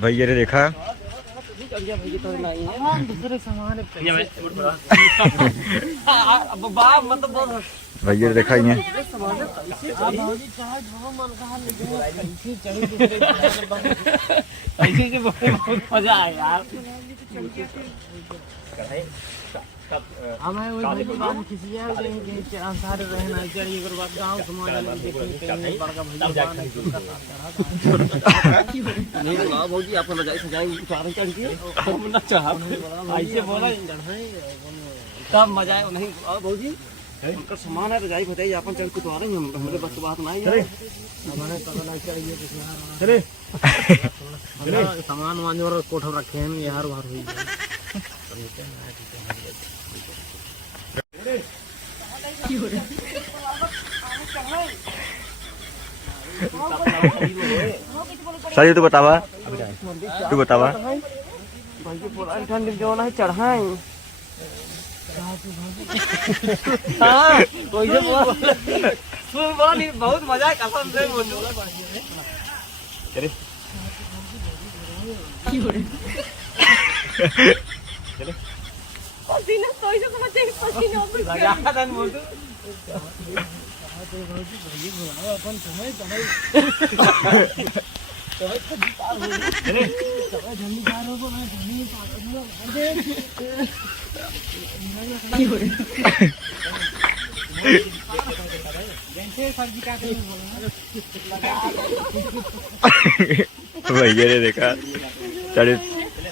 भैया ने देखा दूसरे सामान भैया ने देखा ही है। मजा आया यार। हमें वही बात खिसिया के अंसार रहना चाहिए। अगर बात गांव समाज वाले देखते हैं बड़का भैया नहीं बोला भौजी आपको रजाई सजाई उतारन चाहिए हम ना चाह ऐसे बोला तब मजा आए नहीं भौजी उनका सामान है रजाई बताइए अपन चल के उतारे हमारे बस बात नहीं है हमारे करना चाहिए चले सामान मान और कोठा रखे हैं यार बाहर हुई सही तू बतावा ठंड जो ना चढ़ाई बहुत मजा कसम से भैया ने देखा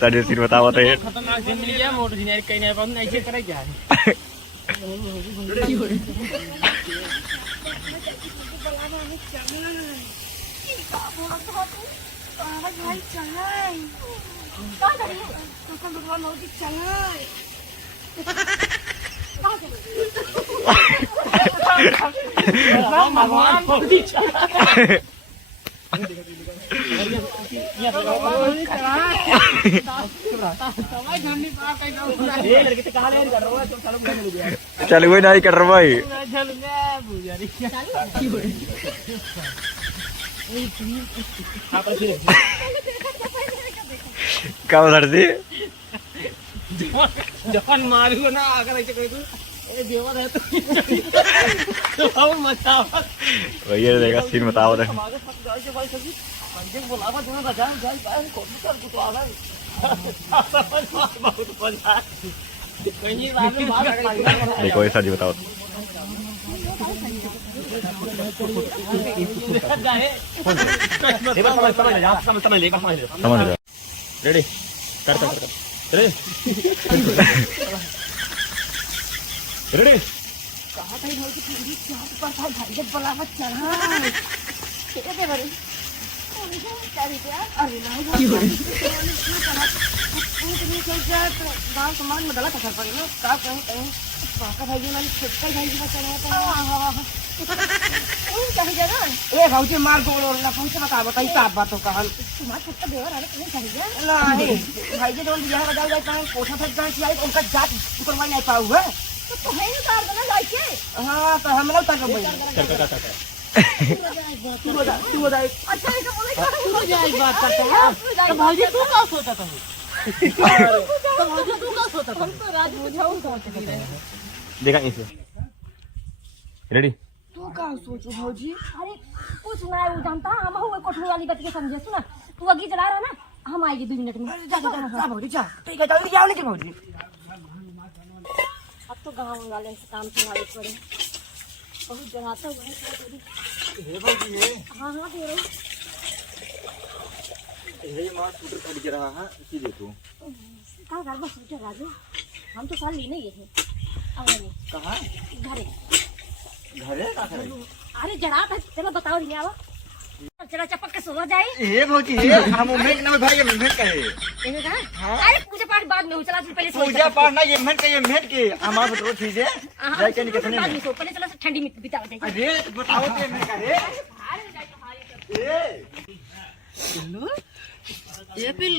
साढ़े सिर बतावा तो खतरनाक दिन मिल गया मोटर जिन्हें कहीं नहीं पाऊँ ऐसे करे क्या है चल कोई नहीं कर रहा भाई क्या उधर से जवान मारू ना अगर ऐसे कोई ए देवर है तो अब मचा भैया ने देखा सीन बताओ रे बुलावा जो बजा जाए कौन कर कुछ आ गए बहुत मजा कहीं बात देखो ऐसा जी बताओ समझ रेडी कर रेडी कहा कहीं हो कि क्या पर था भाई जब बुलावा चढ़ा ठीक है बरे अरे नहीं गाँव समाज में गलत असर पड़े ना का कहीं कहीं पाका भाई मैंने छुटका भाई जी का चढ़ा कहीं जगह ए भाजी मार गोल और ना पूछे बता बताई का बातों का हाल तुम्हारा छुटका देवर है कहीं कहीं नहीं भाई जी दोनों बियाह बजा जाए कहीं कोठा तक जाए चाहिए उनका जात उतरवा नहीं पाऊ है तो है ही उतार देना जाके हां तो हम लोग उतार भाई तू बता अच्छा ऐसा बोले हो जाए बात करते हैं तो भाजी तू क्या सोचा था तो भाजी तू क्या सोचा था हम तो राज बुझाऊं सोच रहे हैं देखा इसे रेडी तू क्या सोचो भाजी अरे कुछ ना वो जानता हम हुए कोठरी वाली बात के समझे सुना तू अगी चला रहा ना हम आएंगे 2 मिनट में जा भाजी जा ठीक है जल्दी जाओ लेकिन भाजी अब तो गांव वाले से काम संभालने पड़े बहुत जलाता हुआ है हे भाई ये हाँ दे रही ये मार स्कूटर खड़ी कर रहा है इसी देखो कहाँ घर में स्कूटर राजू हम तो साल लेने गए थे अब कहाँ घरे का करे अरे जरा था चलो बताओ नहीं आवा चला चपक के सो जाए हे भौजी हम उम्मीद ना भाई ये मेहनत करे इन्हें कहा अरे पूजा पाठ बाद में हो चला पहले पूजा पाठ ना ये मेहनत के हमार बतरो चीज है जाए के निकल नहीं पहले चलो ठंडी में बिता दे अरे बताओ ये मेहनत करे ये पिल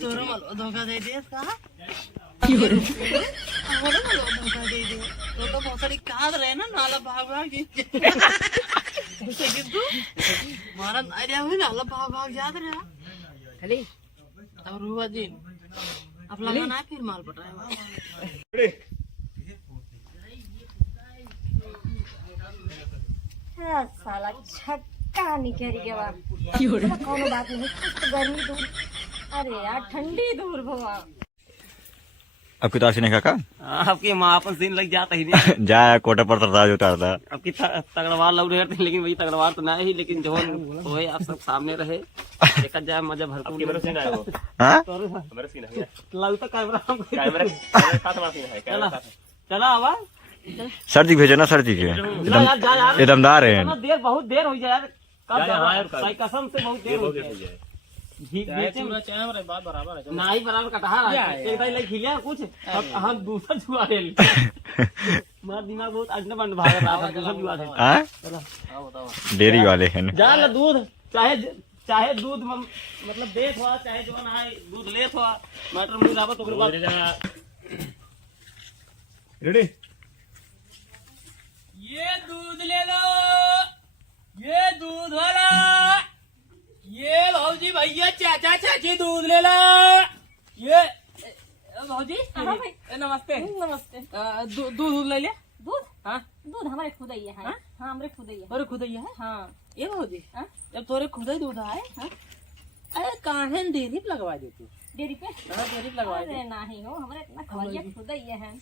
तोरा माल धोखा दे दिया का हमारे माल धोखा दे दिया तो बहुत सारी काद रहे ना नाला भाग की ऐसे गिद्दू मारा आइडिया हुई नाला भाग याद रहा चले अब रुआ जी अब लगाना है फिर माल पटाए हाँ साला छक्का निकल गया कौन बात नहीं कुछ गर्मी दूर अरे यार ठंडी दूर भवा अब किताब नहीं काका आपकी माँ अपन सीन लग जाता ही नहीं जा कोटे पर तरता जो उतारता आपकी तगड़वार लग रहे थे लेकिन वही तगड़वार तो ना ही लेकिन जो वही आप सब सामने रहे देखा जाए मजा भरपूर लगता कैमरा चला आवा सर जी भेजो ना सर जी के ये दमदार है देर बहुत देर हो जाए यार कसम से बहुत देर हो जाए नहीं बराबर कटहा एक खिलिया कुछ हम दूसरा जुआ ले मेरा दिमाग बहुत अजनब बंद भाग रहा है दूसरा जुआ है डेयरी वाले हैं जान दूध चाहे दूध मतलब देख हुआ चाहे जो ना दूध ले हुआ मटर मुझे रावत तो बाद रेडी ये दूध ले लो ये दूध वाला ये भाजी भैया चाचा चाची दूध ले लो ये भाजी नमस्ते नमस्ते दूध ले लिया दूध हाँ दूध हमारे खुद ही है हाँ हमारे खुद ही है अरे खुद ही है हाँ ये भाजी जब तोरे खुद ही दूध आए अरे कहाँ डेयरी पे लगवा देती डेयरी पे हाँ डेयरी पे लगवा दे नहीं हो हमारे इतना खबरिया खुद ही है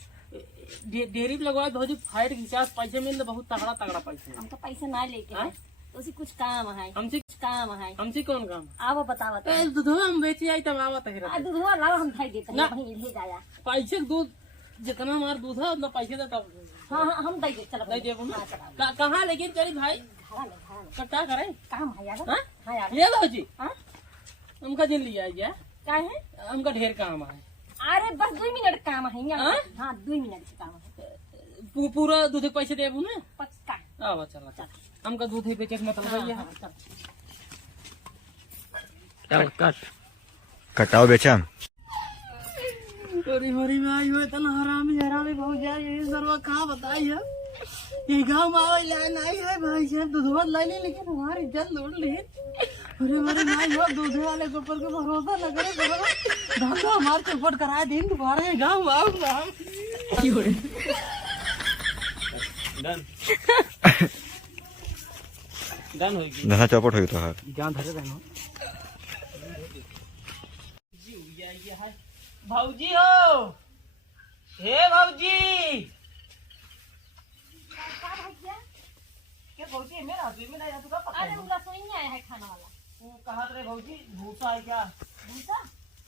डेयरी पे लगवा भाजी फाइट खिंचा पैसे मिल बहुत तगड़ा तगड़ा पैसे हमको पैसे ना लेके उसी कुछ काम है हमसे कुछ काम है हमसे कौन काम आओ बताओ दूधवा हम बेचे आई तब आवत है दूधवा लाओ हम खाई देते हैं वहीं ले जाया पैसे दूध जितना हमारा दूध है उतना पैसे देता हाँ हाँ हम दे दे चलो दे दे कहाँ लेकिन चली भाई कट्टा करे काम है यार हाँ यार ले लो जी हाँ हमका जिन लिया क्या क्या है हमका ढेर काम है अरे बस 2 मिनट काम है यहाँ हाँ 2 मिनट काम है पूरा दूध के पैसे देबू ना पक्का आओ चलो चल हमका दूध ही बेचे मतलब ये चल कट कटाओ बेचा अरे हरी भाई हो इतना हरामी बहुत जाए ये सरवा कहाँ बताई है ये गाँव में आवे लाइन आई है भाई साहब दूध ला ले लेकिन हमारी इज्जत लूट ली अरे हमारे भाई हो दूध वाले के ऊपर के भरोसा लग रहा धंधा हमारे चौपट करा दिन दोबारा गाँव में आओ डन होगी नशा चौपट हुई तो है जान धरे रहना भाऊजी हो हे भाऊजी क्या भाऊजी मेरा हाथ में नहीं आता पता अरे उनका सोई नहीं आया है खाना वाला वो कहा रे भाऊजी भूसा है क्या भूसा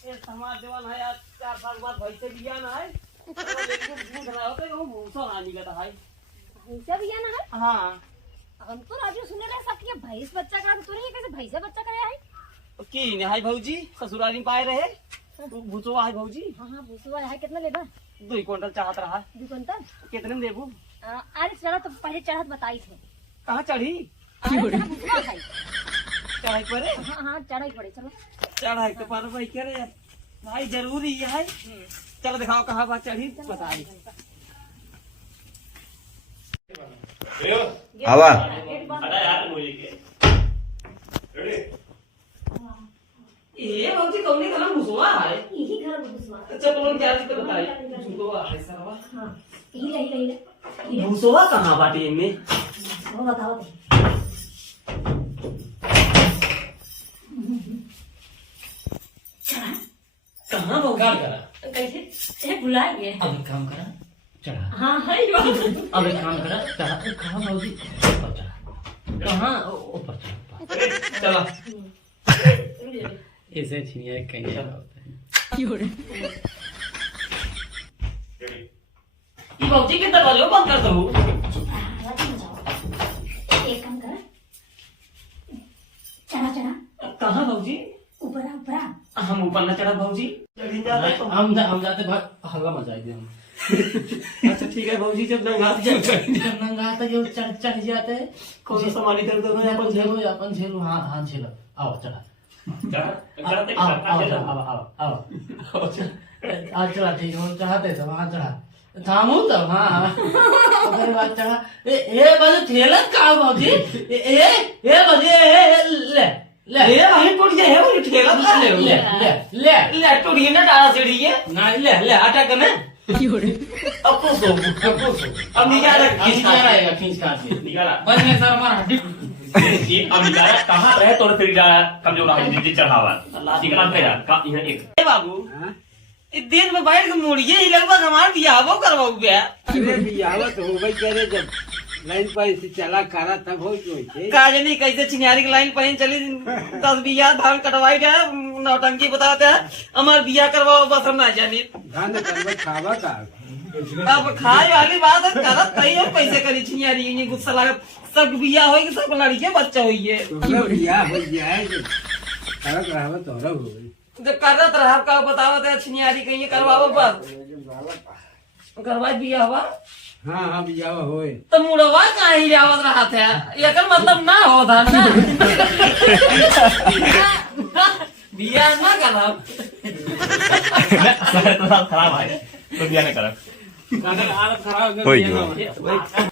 ये समाज देवान है यार 4 साल बाद भाई से बिया ना है लेकिन दूध रहा होता है वो भूसा ना निकलता है भूसा बिया ना है हां हम तो राजू सुने रहे सब कि भैंस बच्चा का तो नहीं कैसे भैंस बच्चा का है की ने हाय भाऊजी ससुराली में पाए रहे भूसवा है भाऊजी हां हां भूसवा है कितना लेबा 2 क्विंटल चाहत रहा 2 क्विंटल कितने में देबू अरे चढ़ा तो पहले चढ़त बताई थे कहां चढ़ी चढ़ाई पर हां हां चढ़ाई पड़े चलो चढ़ाई तो पर भाई करे भाई जरूरी है चलो दिखाओ कहां बात चढ़ी बता दी आवा ये भाऊजी कौन नहीं कलम भूसवा है यही घर भूसवा अच्छा कौन क्या चीज बताई भूसवा है सरवा हां यही भूसवा कहां बाटी में वो बताओ कहां भोगाड़ करा कैसे ये भुला गए अब काम करा चढ़ा हाँ है अब एक काम करा चढ़ा कहाँ भाऊजी ऊपर चढ़ा कहाँ ऊपर चढ़ा चला ऐसे छिनिया कहीं होता है भाऊजी के दरवाजे बंद कर दो एक काम कर चढ़ा चढ़ा कहाँ भाऊजी ऊपर ऊपर हम ऊपर न चढ़ा भाऊजी हम जाते हल्ला मचाएंगे हम अच्छा ठीक है भाऊजी जब नंगाते जो चढ़ जाते हैं कौन सा सामान इधर उधर अपन झेलो हाँ झेलो आओ चढ़ा चढ़ा ठीक है चढ़ाते थे वहाँ चढ़ा थामू तब हाँ अगर बात चढ़ा ए बजे ठेलत का भाऊजी ए बजे ले ले भाई टूट गए है वो ठेला था ले ले ले ले ले टूट गई ना डाला सीढ़ी ये ना ले ले आटा करने अब पूछो अब निकाला खींच कर आएगा खींच कर निकाला बस में सर मार हड्डी अब निकाला कहाँ रहे तो फिर कमजोर है जिस चढ़ावा निकाला तेरा का यह एक ए बाबू इस दिन में बैठ के मुड़िए ही लगभग हमारे बियाह करवाऊ गया अरे बियाह तो हो गई करे जब लाइन पर ऐसे चला करा तब हो गई काजनी कैसे चिंगारी की लाइन पहन चली 10 बिया धान कटवाई गया नौटंकी बताते हैं हमारे बिया करवाओ बस हम ना जानी धान करवा खावा का अब खाए वाली बात है करत नहीं है पैसे करी चिंगारी ये गुस्सा लगा सब बिया होई कि सब लड़के बच्चा होई है तो बियाह हो गया है करत रहवा तो हो गई जब करत रहा का बतावत है चिंगारी कहीं करवाओ बस करवाई बिया हुआ हाँ हाँ बियाह होए तो मुड़वा कहाँ ही जावत रहा था ये कर मतलब ना हो था ना बिया ना करा खराब है तो बिया नहीं करा खराब होई जो